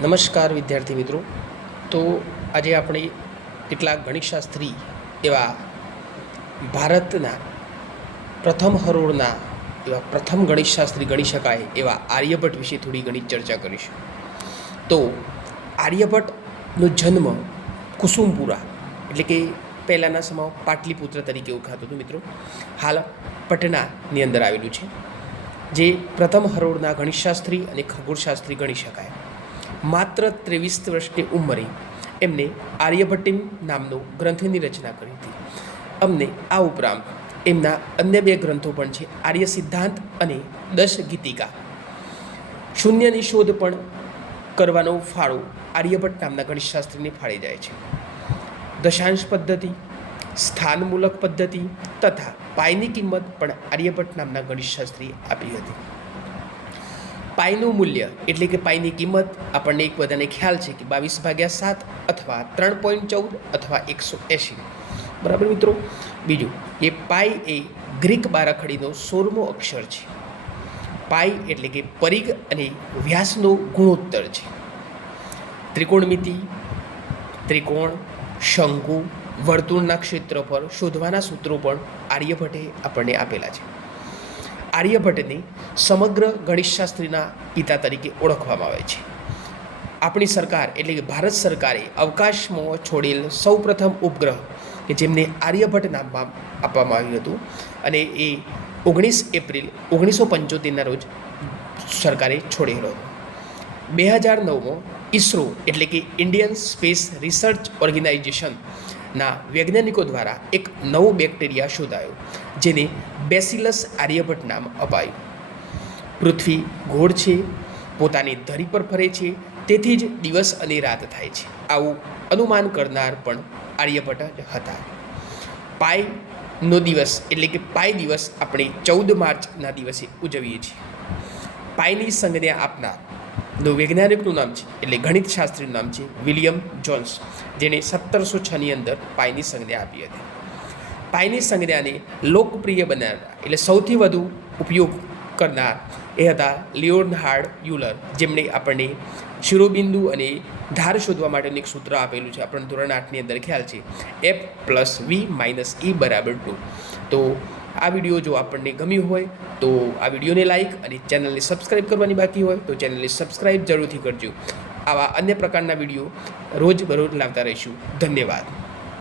નમસ્કાર વિદ્યાર્થી મિત્રો. તો આજે આપણે કેટલાક ગણિતશાસ્ત્રી એવા ભારતના પ્રથમ હરોળના એવા પ્રથમ ગણિતશાસ્ત્રી ગણી શકાય એવા આર્યભટ્ટ વિશે થોડી ઘણી ચર્ચા કરીશું. તો આર્યભટ્ટનો જન્મ કુસુમપુરા એટલે કે પહેલાંના સમયમાં પાટલીપુત્ર તરીકે ઓળખાતું હતું મિત્રો. હાલ પટનાની અંદર આવેલું છે, જે પ્રથમ હરોળના ગણિતશાસ્ત્રી અને ખગોળશાસ્ત્રી ગણી શકાય. માત્ર 23 વર્ષની ઉંમરે એમને આર્યભટ્ટ નામનો ગ્રંથની રચના કરી હતી. અમને આ ઉપરાંત એમના અન્ય 2 ગ્રંથો પણ છે, આર્ય સિદ્ધાંત અને 10 ગીતિકા. શૂન્યની શોધ પણ કરવાનો ફાળો આર્યભટ્ટ નામના ગણિતશાસ્ત્રીને ફાળે જાય છે. દશાંશ પદ્ધતિ, સ્થાનમૂલક પદ્ધતિ તથા પાયની કિંમત પણ આર્યભટ્ટ નામના ગણિતશાસ્ત્રીએ આપી હતી. પાયનું મૂલ્ય એટલે કે પાયની કિંમત આપણને એક બધાને ખ્યાલ છે કે 22/7 અથવા 3.14 અથવા 180. બરાબર મિત્રો. બીજું એ પાય એ ગ્રીક બારાખડીનો 16મો અક્ષર છે. પાય એટલે કે પરિઘ અને વ્યાસનો ગુણોત્તર છે. ત્રિકોણમિતિ, ત્રિકોણ, શંકુ, વર્તુળના ક્ષેત્રફળ શોધવાના સૂત્રો પણ આર્યભટ્ટે આપણને આપેલા છે. આર્યભટ્ટને સમગ્ર ગણિતશાસ્ત્રીના પિતા તરીકે ઓળખવામાં આવે છે. આપણી સરકાર એટલે કે ભારત સરકારે અવકાશમાં છોડેલ સૌપ્રથમ ઉપગ્રહ કે જેમને આર્યભટ્ટ નામ આપવામાં આવ્યું હતું, અને એ 19 એપ્રિલ 1975ના રોજ સરકારે છોડેલો હતો. 2009માં ઇસરો એટલે કે ઇન્ડિયન સ્પેસ રિસર્ચ ઓર્ગેનાઇઝેશનના વૈજ્ઞાનિકો દ્વારા એક નવો બેક્ટેરિયા શોધાયો, જેને બેસિલસ આર્યભટ્ટ નામ અપાયું. પૃથ્વી ગોળ છે, પોતાની ધરી પર ફરે છે, તેથી જ દિવસ અને રાત થાય છે, આવું અનુમાન કરનાર પણ આર્યભટ્ટ જ હતા. પાયનો દિવસ એટલે કે પાય દિવસ આપણે 14 માર્ચના દિવસે ઉજવીએ છીએ. પાયની સંજ્ઞા આપનારનું વૈજ્ઞાનિકનું નામ છે એટલે ગણિતશાસ્ત્રીનું નામ છે વિલિયમ જોન્સ, જેણે 1706ની અંદર પાયની સંજ્ઞા આપી હતી. પાયની સંજ્ઞાને લોકપ્રિય બનાવનાર એટલે સૌથી વધુ ઉપયોગ કરનાર એ હતા લિયોનાર્ડ યુલર, જેમણે આપણને શિરોબિંદુ અને ધાર શોધવા માટેનું એક સૂત્ર આપેલું છે, આપણને ધોરણ 8ની અંદર ખ્યાલ છે, F+V-E=2. તો આ વિડીયો જો આપણને ગમ્યું હોય તો આ વિડીયોને લાઇક અને ચેનલને સબસ્ક્રાઈબ કરવાની બાકી હોય તો ચેનલને સબસ્ક્રાઈબ જરૂરથી કરજો. આવા અન્ય પ્રકારના વિડીયો રોજ બરોજ લાવતા રહીશું. ધન્યવાદ.